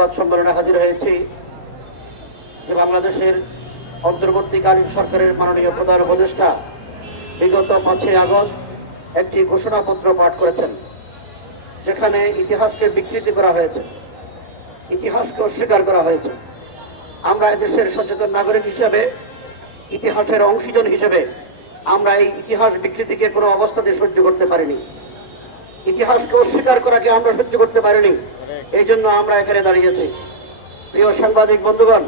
সংবাদ সম্মেলনে হাজির হয়েছি যে বাংলাদেশের অন্তর্বর্তীকালীন সরকারের মাননীয় প্রধান উপদেষ্টা বিগত 5ই আগস্ট একটি ঘোষণাপত্র পাঠ করেছেন, যেখানে ইতিহাসকে বিকৃতি করা হয়েছে, ইতিহাসকে অস্বীকার করা হয়েছে। আমরা এদেশের সচেতন নাগরিক হিসেবে, ইতিহাসের অংশীজন হিসেবে আমরা এই ইতিহাস বিকৃতিকে কোনো অবস্থাতে সহ্য করতে পারিনি। ইতিহাসকে অস্বীকার করাকে আমরা সহ্য করতে পারিনি। এই জন্য আমরা এখানে দাঁড়িয়েছি। প্রিয় সাংবাদিক বন্ধুগণ,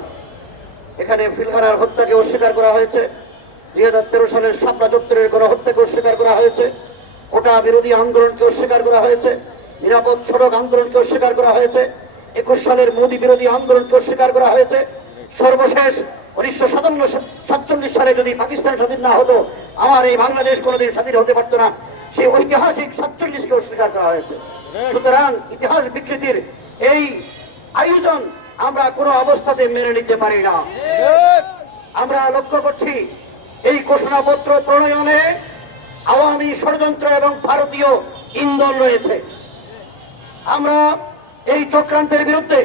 এখানে ফিলহারার হত্যাকে অস্বীকার করা হয়েছে, 2013 সালের শাপলা চত্বরের গণহত্যাকে অস্বীকার করা হয়েছে, কোটা বিরোধী আন্দোলনকে অস্বীকার করা হয়েছে, নিরাপদ সড়ক আন্দোলনকে অস্বীকার করা হয়েছে, 21 সালের মোদী বিরোধী আন্দোলনকে অস্বীকার করা হয়েছে। সর্বশেষ 1947 সালে যদি পাকিস্তান স্বাধীন না হতো, আমার এই বাংলাদেশ কোনোদিন স্বাধীন হতে পারতো না। সেই ঐতিহাসিক 47কে অস্বীকার করা হয়েছে। সুতরাং ইতিহাস বিকৃতির এই আয়োজন আমরা কোনো অবস্থাতে মেনে নিতে পারি না। আমরা লক্ষ্য করছি এই ঘোষণাপত্র প্রণয়নে আওয়ামী ষড়যন্ত্র এবং ভারতীয় ইন্ধন রয়েছে। আমরা এই চক্রান্তের বিরুদ্ধে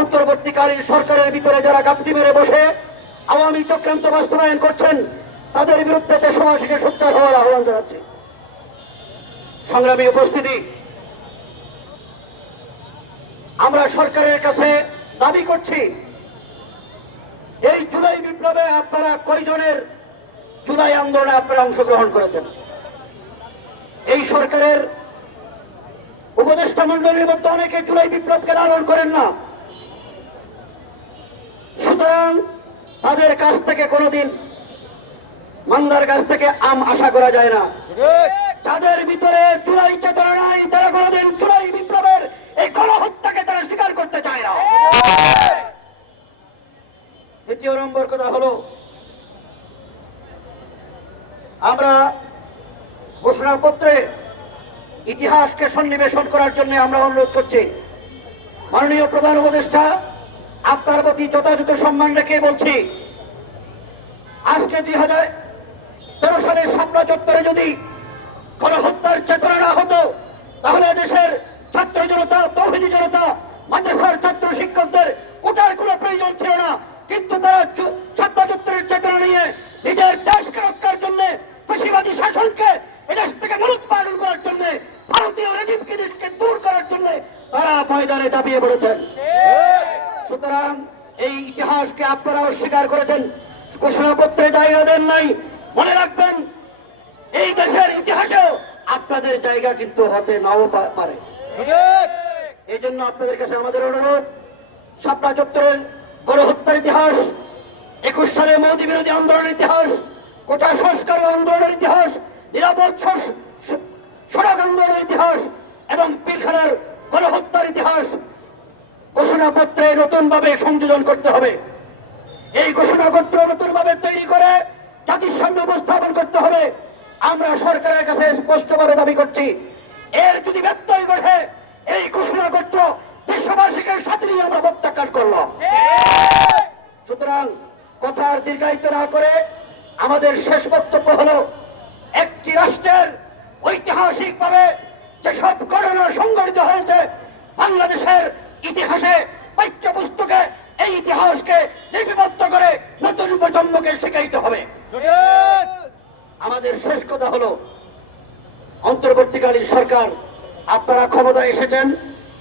অন্তর্বর্তীকালীন সরকারের ভিতরে যারা গাপটি মেরে বসে আওয়ামী চক্রান্ত বাস্তবায়ন করছেন, তাদের বিরুদ্ধে দেশবাসীকে সোচ্চার হওয়ার আহ্বান জানাচ্ছি। সংগ্রামী উপস্থিতি, আমরা সরকারের কাছে দাবি করছি, এই জুলাই বিপ্লবে আপনারা কয়জনের জুলাই আন্দোলনে আপনারা অংশগ্রহণ করেছেন? এই সরকারের উপদেষ্টা মন্ডলীর মধ্যে অনেকে জুলাই বিপ্লবকে লালন করেন না। সুতরাং তাদের কাছ থেকে কোনোদিন, মান্দার কাছ থেকে আম আশা করা যায় না। যাদের ভিতরে জুলাই চেতনা নাই, তারা কোনোদিন জুলাই বিপ্লবের এই গণহত্যাকে তারা স্বীকার করতে চায় না। দ্বিতীয় নম্বর কথা হলো, আমরা ঘোষণাপত্রে ইতিহাসকে সন্নিবেশন করার জন্য আমরা অনুরোধ করছি। মাননীয় প্রধান উপদেষ্টা, আপনার প্রতি যথাযথ সম্মান রেখে বলছি, আজকে 2013 সালের শাপলা চত্বরে যদি গণহত্যার চেতনা না হতো, তাহলে দেশের ছাত্র জনতা, তৌহিদি জনতা, মাদ্রাসার ছাত্র শিক্ষকদের কোটার কোনো প্রয়োজন ছিল না। কিন্তু তারা শাপলা চত্বরের চেতনা নিয়ে নিজের দেশকে রক্ষার জন্য, ফ্যাসিবাদী শাসনকে এদেশ থেকে মূলোৎপাটন করার জন্য, ভারতীয় রেজিমকে দেশকে দূর করার জন্য তারা ময়দানে ঝাঁপিয়ে পড়েছেন। সুতরাং এই ইতিহাসকে আপনারা অস্বীকার করেছেন, ঘোষণাপত্রে জায়গা দেন নাই। মনে রাখবেন, এই দেশের ইতিহাসেও আপনাদের জায়গা কিন্তু হতে নাও পারে। এই জন্য আপনাদের কাছে আমাদের অনুরোধ, শাপলা চত্বরের গণহত্যার ইতিহাস, 21 সালে মোদী বিরোধী আন্দোলনের ইতিহাস, কোটা সংস্কার আন্দোলনের ইতিহাস, নিরাপদ সড়ক আন্দোলনের ইতিহাস এবং পিলখানার গণহত্যার ইতিহাস ঘোষণাপত্রে নতুনভাবে সংযোজন করতে হবে। এই ঘোষণাপত্র নতুনভাবে তৈরি করে জাতির সামনে উপস্থাপন করতে হবে। আমরা সরকারের কাছে স্পষ্টভাবে দাবি করছি, এর যদি ব্যত্যয় ঘটে, এই ঘোষণাপত্র দেশবাসীকে সাথে নিয়ে আমরা প্রত্যাখ্যান করলাম। সুতরাং কথার দীর্ঘায়িত না করে আমাদের শেষ বক্তব্য হলো, একটি রাষ্ট্রের ঐতিহাসিকভাবে যেসব ঘটনা সংঘটিত হয়েছে বাংলাদেশের ইতিহাসে, পাঠ্যপুস্তকে এই ইতিহাসকে লিপিবদ্ধ করে নতুন প্রজন্মকে শেখাইতে হবে। আমাদের শেষ কথা হলো, অন্তর্বর্তীকালীন সরকার, আপনারা ক্ষমতায় এসেছেন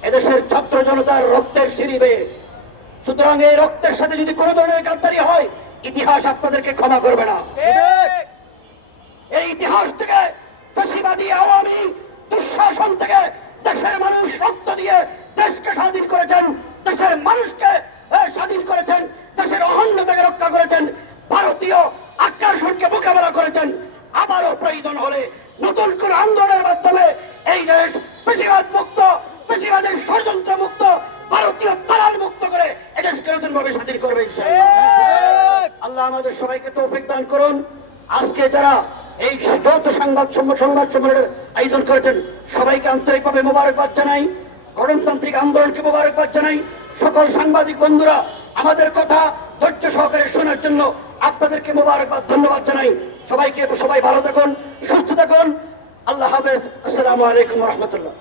এদেশের ছাত্র জনতার রক্তের সিঁড়ি বেয়ে। সুতরাং এই রক্তের সাথে যদি কোনো ধরনের গাদ্দারি হয়, ইতিহাস আপনাদেরকে ক্ষমা করবে না। এই ইতিহাস থেকে, ফ্যাসিবাদী আওয়ামী দুঃশাসন থেকে দেশের মানুষ রক্ত দিয়ে দেশকে স্বাধীন করেছেন, দেশের মানুষকে স্বাধীন করেছেন, দেশের অখণ্ডতাকে রক্ষা করেছেন, ভারতীয় আগ্রাসনকে মোকাবেলা করেছেন। আবারও প্রয়োজন হলে নতুন কোন আন্দোলনের মাধ্যমে এই দেশ ফ্যাসিবাদ মুক্ত, ফ্যাসিবাদের ষড়যন্ত্র মুক্ত, ভারতীয় দালাল মুক্ত করে এদেশকে নতুনভাবে স্বাধীন করবে। আল্লাহ আমাদের সবাইকে তৌফিক দান করুন। আজকে যারা এই যৌথ সংবাদ সম্মেলনের আয়োজন করেছেন, সবাইকে আন্তরিকভাবে মোবারকবাদ জানাই, গণতান্ত্রিক আন্দোলনকে মোবারকবাদ জানাই। সকল সাংবাদিক বন্ধুরা আমাদের কথা ধৈর্য সহকারে শোনার জন্য আপনাদেরকে মোবারকবাদ, ধন্যবাদ জানাই। সবাই ভালো থাকুন, সুস্থ থাকুন। আল্লাহ হাফেজ। আসসালামু আলাইকুম ওয়া রাহমাতুল্লাহ।